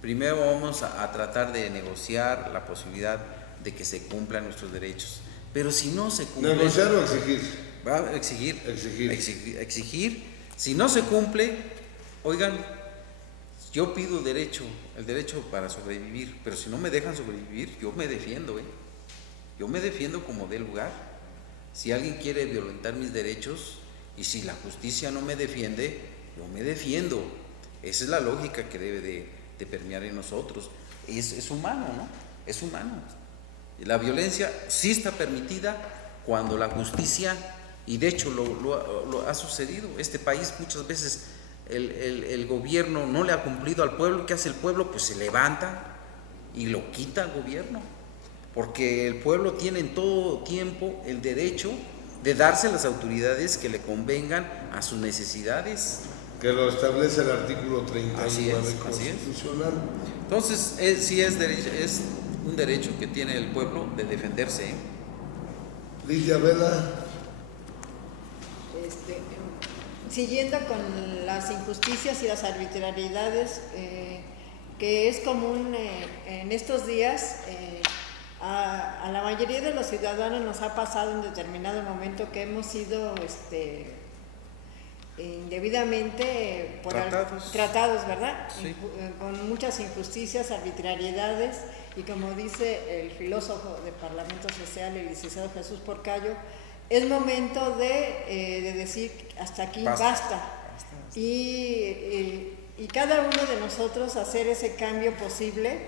Primero vamos a tratar de negociar la posibilidad de que se cumplan nuestros derechos. Pero si no se cumple... ¿Negociar o exigir? Va a exigir. Si no se cumple, oigan, yo pido el derecho para sobrevivir, pero si no me dejan sobrevivir, yo me defiendo, Yo me defiendo como dé lugar. Si alguien quiere violentar mis derechos, y si la justicia no me defiende, yo me defiendo. Esa es la lógica que debe de permear en nosotros. Es humano, ¿no? Es humano. La violencia sí está permitida cuando la justicia, y de hecho lo ha sucedido, este país muchas veces el gobierno no le ha cumplido al pueblo. ¿Qué hace el pueblo? Pues se levanta y lo quita al gobierno, porque el pueblo tiene en todo tiempo el derecho de darse las autoridades que le convengan a sus necesidades. Que lo establece el artículo 39 así constitucional. Entonces, sí es un derecho que tiene el pueblo de defenderse. Lidia Vela. Siguiendo con las injusticias y las arbitrariedades que es común en estos días, a la mayoría de los ciudadanos nos ha pasado en determinado momento que hemos sido indebidamente tratados, ¿verdad? Sí. Con muchas injusticias, arbitrariedades, y como dice el filósofo del Parlamento Social, el licenciado Jesús Porcayo, es momento de decir hasta aquí basta. Y cada uno de nosotros hacer ese cambio posible.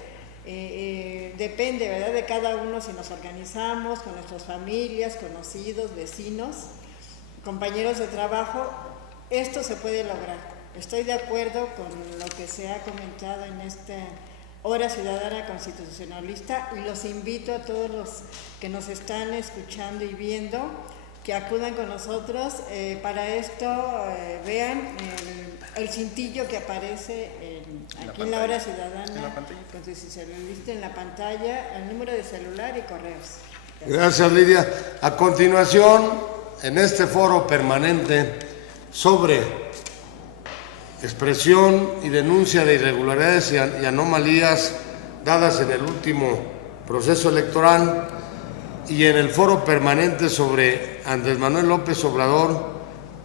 Depende, ¿verdad?, de cada uno, si nos organizamos con nuestras familias, conocidos, vecinos, compañeros de trabajo. Esto se puede lograr. Estoy de acuerdo con lo que se ha comentado en esta Hora Ciudadana Constitucionalista, y los invito a todos los que nos están escuchando y viendo que acudan con nosotros. Para esto vean el cintillo que aparece aquí en la Hora Ciudadana Constitucionalista en la pantalla, el número de celular y correos. Gracias, Lidia. A continuación, en este foro permanente sobre expresión y denuncia de irregularidades y anomalías dadas en el último proceso electoral, y en el foro permanente sobre Andrés Manuel López Obrador,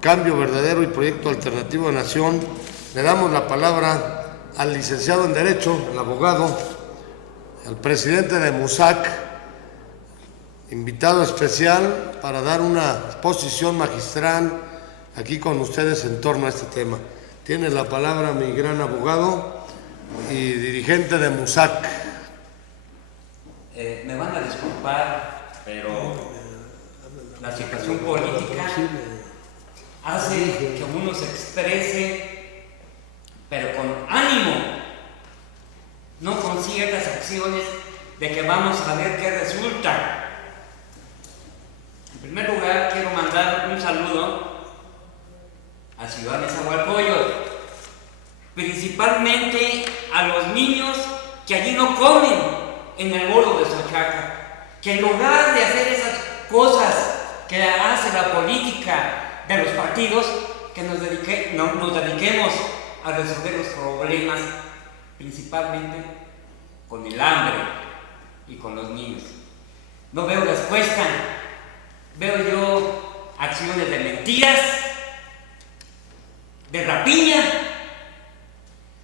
Cambio Verdadero y Proyecto Alternativo de Nación, le damos la palabra al licenciado en Derecho, el abogado, al presidente de MUSAC, invitado especial para dar una exposición magistral aquí con ustedes en torno a este tema. Tiene la palabra mi gran abogado y dirigente de MUSAC. Me van a disculpar, pero la situación política hace que uno se exprese, pero con ánimo, no con ciertas acciones de que vamos a ver qué resulta. En primer lugar, quiero mandar un saludo a Ciudad Nezahualcóyotl, principalmente a los niños que allí no comen en el bolo de Xochaca, que en lugar de hacer esas cosas que hace la política de los partidos, que nos dediquemos a resolver los problemas, principalmente con el hambre y con los niños. No veo respuesta, veo yo acciones de mentiras, de rapiña,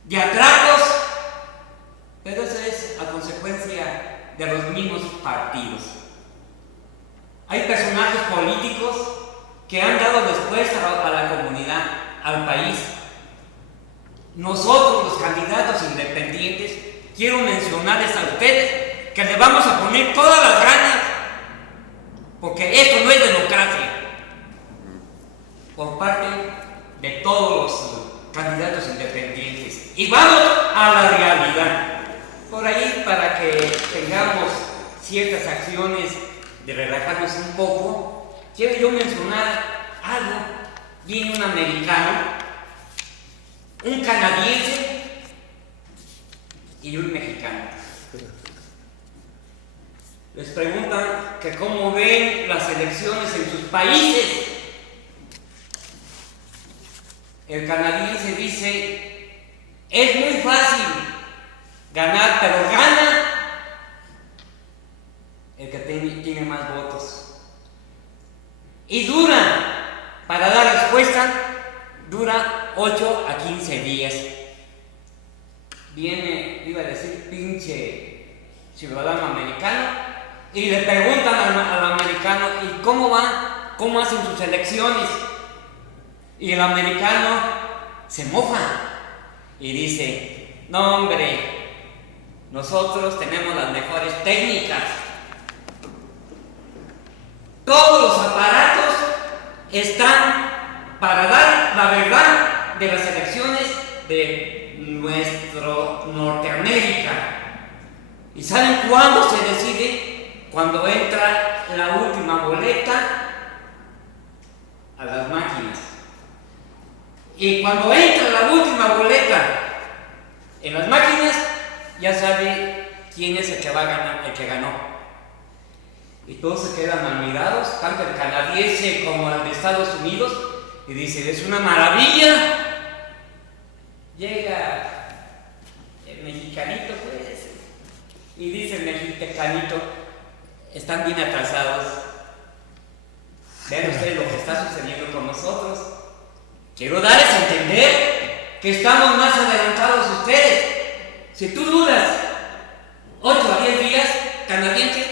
de atracos, pero eso es a consecuencia de los mismos partidos. Hay personajes políticos que han dado respuesta a la comunidad, al país. Nosotros, los candidatos independientes, quiero mencionarles a ustedes que le vamos a poner todas las ganas, porque esto no es democracia, por parte de todos los candidatos independientes. Y vamos a la realidad. Por ahí, para que tengamos ciertas acciones de relajarnos un poco, quiero yo mencionar algo. Viene un americano, un canadiense y un mexicano. Les preguntan que cómo ven las elecciones en sus países. El canadiense dice: es muy fácil ganar, pero gana el que tiene más votos. Y para dar respuesta, dura 8 a 15 días. Viene, iba a decir, pinche ciudadano americano, y le preguntan al americano: ¿y cómo va? ¿Cómo hacen sus elecciones? Y el americano se mofa y dice: no, hombre, nosotros tenemos las mejores técnicas. Todos los aparatos están para dar la verdad de las elecciones de nuestro Norteamérica. ¿Y saben cuándo se decide? Cuando entra la última boleta a las máquinas. Y cuando entra la última boleta en las máquinas, ya sabe quién es el que va a ganar, el que ganó. Y todos se quedan admirados, tanto el canadiense como el de Estados Unidos, y dice: es una maravilla. Llega el mexicanito, pues, y dice el mexicanito: están bien atrasados. Vean ustedes lo que está sucediendo con nosotros. Quiero darles a entender que estamos más adelantados ustedes. Si tú dudas 8 a 10 días, canadiense,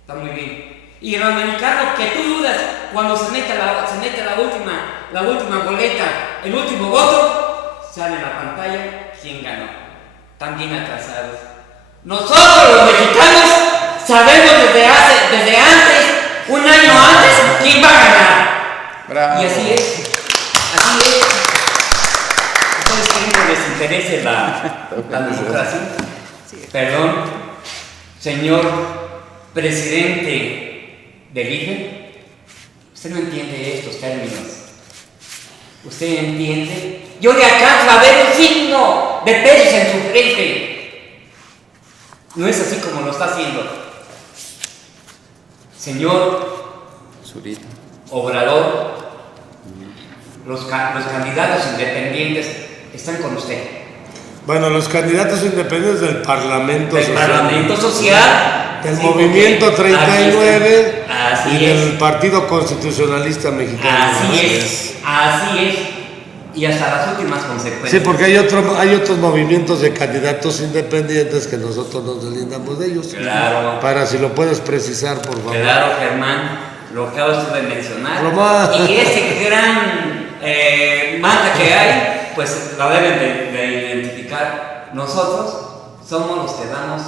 está muy bien. Y el americano, que tú dudas cuando se mete la última boleta, el último voto, sale en la pantalla quién ganó. Están bien atrasados. Nosotros los mexicanos sabemos desde antes, un año antes, quién va a ganar. Bravo. Y así es. Así es. ¿Ustedes creen que les interese la democracia? Perdón, señor presidente del IFE, usted no entiende estos términos. ¿Usted entiende? Yo le alcanzo a ver un signo de pesos en su frente. No es así como lo está haciendo. Señor Obrador, los candidatos independientes están con usted. Bueno, los candidatos independientes del Parlamento Social. Del Sí, Movimiento porque 39 así y es. del Partido Constitucionalista Mexicano. Así es. Y hasta las últimas consecuencias. Sí, porque hay otros movimientos de candidatos independientes que nosotros nos deslindamos de ellos. Claro. Para si lo puedes precisar, por favor. Claro, Germán, lo acabas tú de mencionar. Román. Y ese gran manta que hay, pues la deben de identificar. Nosotros somos los que damos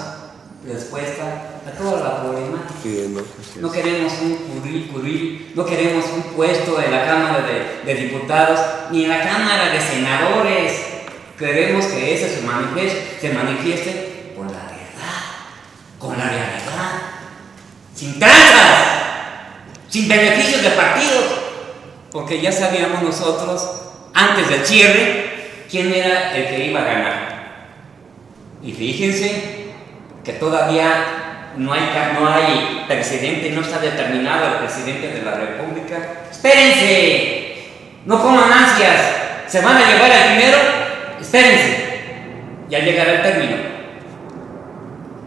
respuesta a toda la problemática. Sí, ¿no? No queremos un currículum, no queremos un puesto en la Cámara de Diputados ni en la Cámara de Senadores. Queremos que eso se manifieste con la verdad, con la realidad, sin tranzas, sin beneficios de partidos, porque ya sabíamos nosotros, antes del cierre, quién era el que iba a ganar. Y fíjense que todavía no hay presidente, no está determinado el presidente de la República. ¡Espérense! No coman ansias. ¿Se van a llevar al primero? Espérense. Ya llegará el término.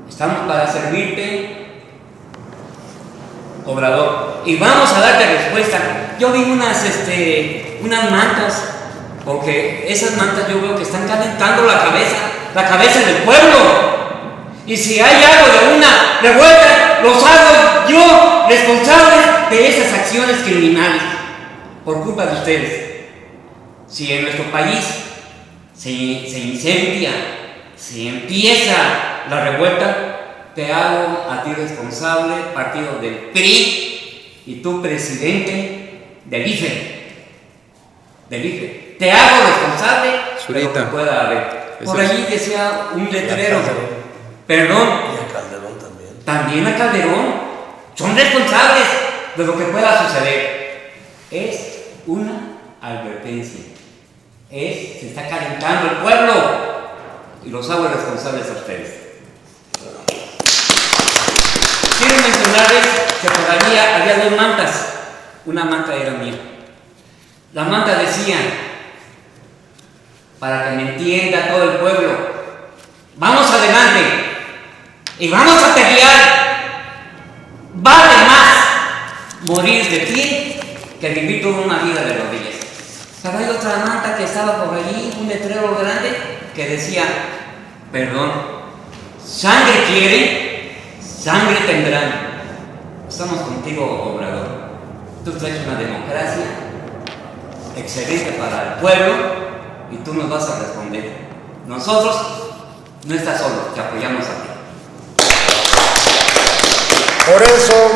Estamos para servirte, Obrador. Y vamos a darte respuesta. Yo vi unas mantas, porque esas mantas yo veo que están calentando la cabeza del pueblo. Y si hay algo de una revuelta, los hago yo responsables de esas acciones criminales por culpa de ustedes. Si en nuestro país se incendia, si empieza la revuelta, te hago a ti responsable, partido del PRI, y tú presidente del IFE. Te hago responsable de lo que pueda haber. Por allí decía un letrero. Perdón. Y a Calderón también. También a Calderón. Son responsables de lo que pueda suceder. Es una advertencia. Se está calentando el pueblo y los hago responsables a ustedes. Quiero mencionarles que por allí había dos mantas. Una manta era mía. La manta decía, para que me entienda todo el pueblo, vamos adelante. Y vamos a pelear. Vale más morir de pie que vivir toda una vida de rodillas. Pero hay otra manta que estaba por allí, un letrero grande que decía, perdón, sangre quieren, sangre tendrán. Estamos contigo, Obrador. Tú traes una democracia excelente para el pueblo y tú nos vas a responder. Nosotros no estás solo, te apoyamos a ti. Por eso,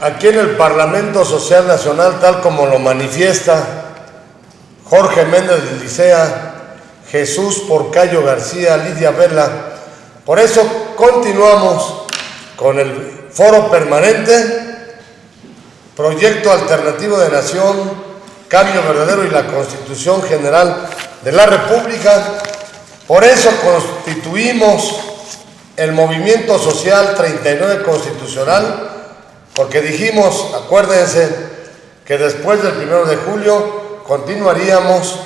aquí en el Parlamento Social Nacional, tal como lo manifiesta Jorge Méndez de Licea, Jesús Porcayo García, Lidia Vela, por eso continuamos con el foro permanente, Proyecto Alternativo de Nación, Cambio Verdadero y la Constitución General de la República. Por eso constituimos el Movimiento Social 39 Constitucional, porque dijimos, acuérdense, que después del 1 de julio continuaríamos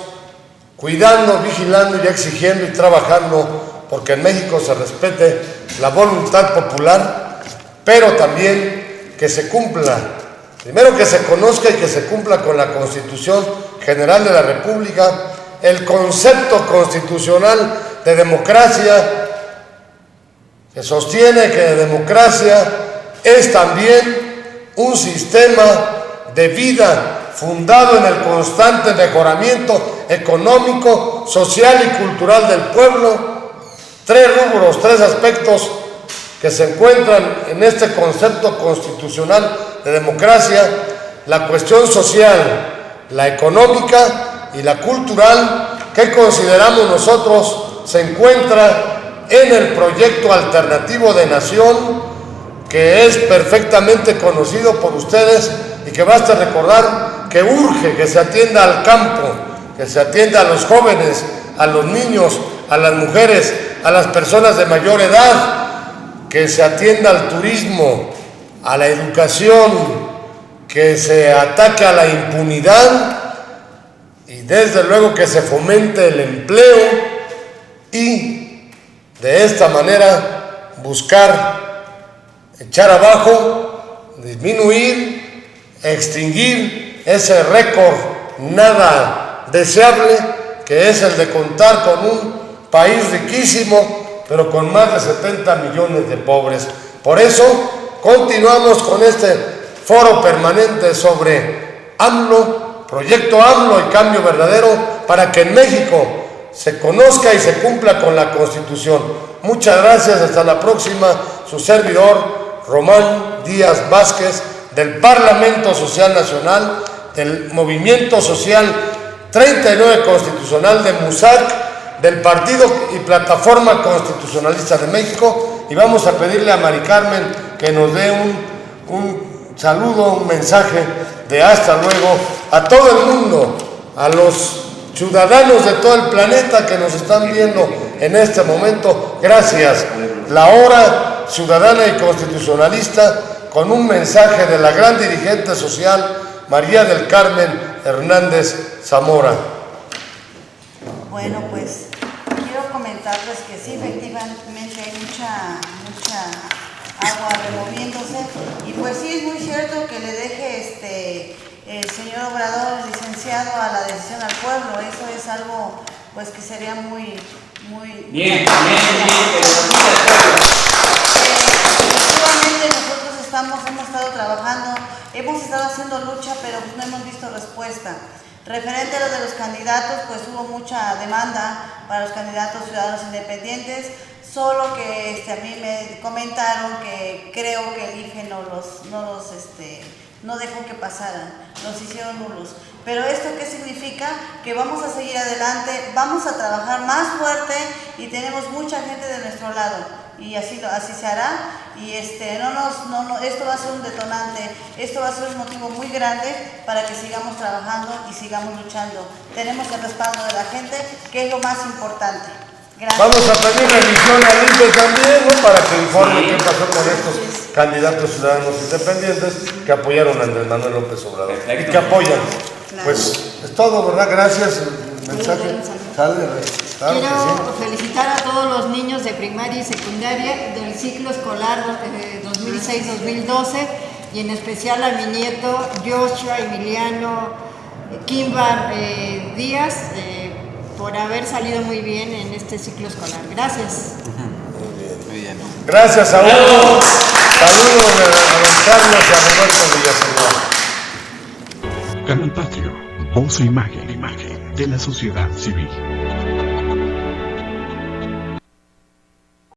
cuidando, vigilando y exigiendo y trabajando porque en México se respete la voluntad popular, pero también que se cumpla, primero que se conozca y que se cumpla con la Constitución General de la República, el concepto constitucional de democracia, que sostiene que la democracia es también un sistema de vida fundado en el constante mejoramiento económico, social y cultural del pueblo. Tres rubros, tres aspectos que se encuentran en este concepto constitucional de democracia: la cuestión social, la económica y la cultural, que consideramos nosotros se encuentra en el proyecto alternativo de nación, que es perfectamente conocido por ustedes y que basta recordar que urge que se atienda al campo, que se atienda a los jóvenes, a los niños, a las mujeres, a las personas de mayor edad, que se atienda al turismo, a la educación, que se ataque a la impunidad y desde luego que se fomente el empleo y de esta manera buscar echar abajo, disminuir, extinguir ese récord nada deseable que es el de contar con un país riquísimo, pero con más de 70 millones de pobres. Por eso continuamos con este foro permanente sobre AMLO, Proyecto AMLO y Cambio Verdadero, para que en México se conozca y se cumpla con la Constitución. Muchas gracias, hasta la próxima. Su servidor, Román Díaz Vázquez, del Parlamento Social Nacional, del Movimiento Social 39 Constitucional de MUSAC, del Partido y Plataforma Constitucionalista de México, y vamos a pedirle a Mari Carmen que nos dé un saludo, un mensaje de hasta luego a todo el mundo, a los ciudadanos de todo el planeta que nos están viendo en este momento. Gracias. La hora ciudadana y constitucionalista, con un mensaje de la gran dirigente social María del Carmen Hernández Zamora. Bueno, pues quiero comentarles que sí, efectivamente hay mucha agua removiéndose, y pues sí es muy cierto que le deje el señor Obrador, el licenciado, a la decisión al pueblo. Eso es algo pues que sería muy bien, efectivamente nosotros hemos estado trabajando, hemos estado haciendo lucha, pero pues no hemos visto respuesta. Referente a lo de los candidatos, pues hubo mucha demanda para los candidatos ciudadanos independientes, solo que a mí me comentaron que creo que el IFE no dejó que pasaran, los hicieron nulos. Pero ¿esto qué significa? Que vamos a seguir adelante, vamos a trabajar más fuerte y tenemos mucha gente de nuestro lado. Y así se hará, y esto va a ser un detonante, esto va a ser un motivo muy grande para que sigamos trabajando y sigamos luchando. Tenemos el respaldo de la gente, que es lo más importante. Gracias. Vamos a pedir revisión al INPE también, ¿no?, para que informe qué pasó con estos candidatos ciudadanos independientes que apoyaron a Andrés Manuel López Obrador. Perfecto. Y que apoyan. Claro. Pues es todo, ¿verdad? Gracias. El mensaje sale. Claro Quiero que sí. felicitar a todos los niños de primaria y secundaria del ciclo escolar 2006-2012, y en especial a mi nieto Joshua Emiliano Kimbar Díaz, por haber salido muy bien en este ciclo escolar. Gracias. Muy bien. Gracias a Hugo. Saludos a don Carlos y a Roberto Villaseñor. Canal Patrio, voz e imagen de la sociedad civil.